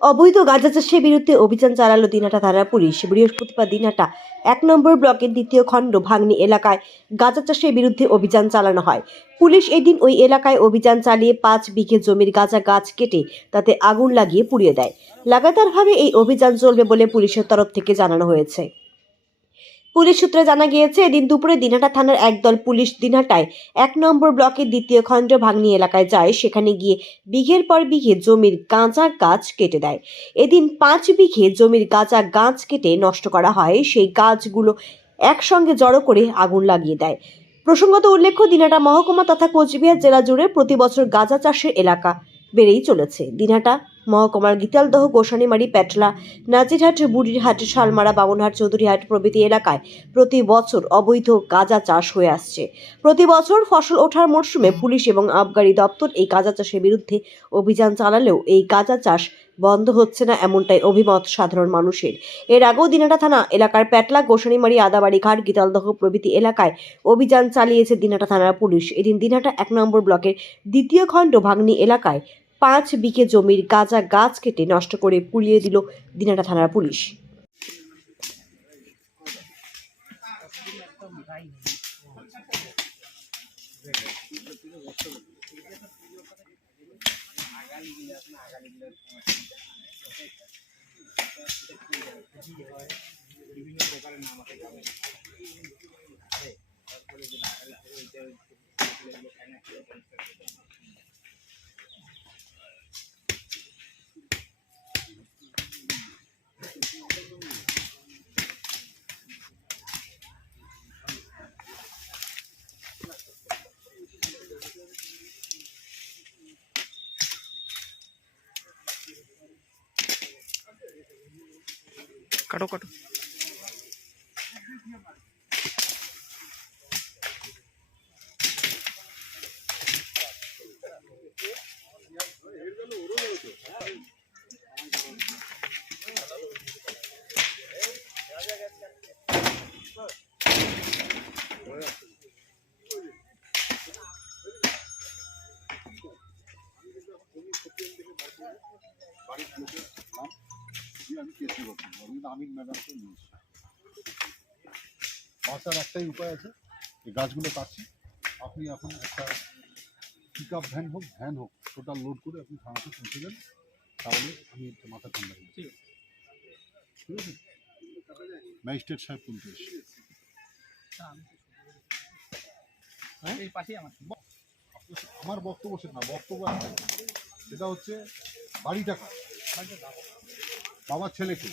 অবৈধ গাঁজা চাষের বিরুদ্ধে অভিযান চালালো দিনাটা থানার পুলিশ। বৃহস্পতিবার দিনাটা এক নম্বর ব্লকের দ্বিতীয় খণ্ড ভাঙনি এলাকায় গাঁজা চাষের বিরুদ্ধে অভিযান চালানো হয়। পুলিশ এদিন ওই এলাকায় অভিযান চালিয়ে পাঁচ বিঘে জমির গাঁজা গাছ কেটে তাতে আগুন লাগিয়ে পুড়িয়ে দেয়। লাগাতারভাবে এই অভিযান চলবে বলে পুলিশের তরফ থেকে জানানো হয়েছে। পুলিশ সূত্রে জানা গিয়েছে, এদিন দুপুরে দিনহাটা থানার একদল পুলিশ দিনহাটায় এক নম্বর ব্লকের দ্বিতীয় খণ্ড ভাঙনি এলাকায় যায়। সেখানে গিয়ে বিঘের পর বিঘে জমির গাঁজা গাছ কেটে দেয়। এদিন পাঁচ বিঘে জমির গাঁজা গাছ কেটে নষ্ট করা হয়। সেই গাছগুলো একসঙ্গে জড়ো করে আগুন লাগিয়ে দেয়। প্রসঙ্গত উল্লেখ্য দিনাটা মহকুমা তথা কোচবিহার জেলা জুড়ে প্রতি বছর গাঁজা চাষের এলাকা বেড়েই চলেছে। দিনাটা মহকুমার গীতালদহ গোসানিমারি পেটলা, নাজিরহাট, বুড়িরহাট, শালমারা, বামনহাট, চৌধুরীহাট প্রভৃতি এলাকায় প্রতি বছর অবৈধ গাঁজা চাষ হয়ে আসছে। প্রতি বছর ফসল ওঠার মরশুমে পুলিশ এবং আবগারি দপ্তর এই গাঁজা চাষের বিরুদ্ধে অভিযান চালালেও এই গাঁজা চাষ বন্ধ হচ্ছে না এমনটাই অভিমত সাধারণ মানুষের। এর আগেও দিনাটা থানা এলাকার প্যাটলা গোসানিমারি, আদাবাড়ি ঘাট, গীতালদহ প্রভৃতি এলাকায় অভিযান চালিয়েছে দিনাটা থানার পুলিশ। এদিন দিনাটা এক নম্বর ব্লকের দ্বিতীয় খণ্ড ভাগ্নি এলাকায় পাঁচ বিঘে জমির গাঁজা গাছ কেটে নষ্ট করে পুড়িয়ে দিল দিনাটা থানার পুলিশ। কাটো কাটো। বাড়ির লোকের নাম? দিয়ে আমি কেসি কিন্তু আমিন ম্যাডামকে বাঁচার একটাই উপায় আছে এই গাছগুলো কাটছি আপনি এখন একটা পিক আপ ভ্যান হোক ভ্যান হোক টোটাল লোড করে আপনি থানাতে পৌঁছে দেন তাহলে আমি একটু মাথা ঠান্ডা করি ঠিক আছে। ম্যাজিস্ট্রেট সাহেব তুলতে এসছি? আমার বক্তব্য সেটা না বক্তব্য। সেটা হচ্ছে বাড়িটা কার? বাবার ছেলেকে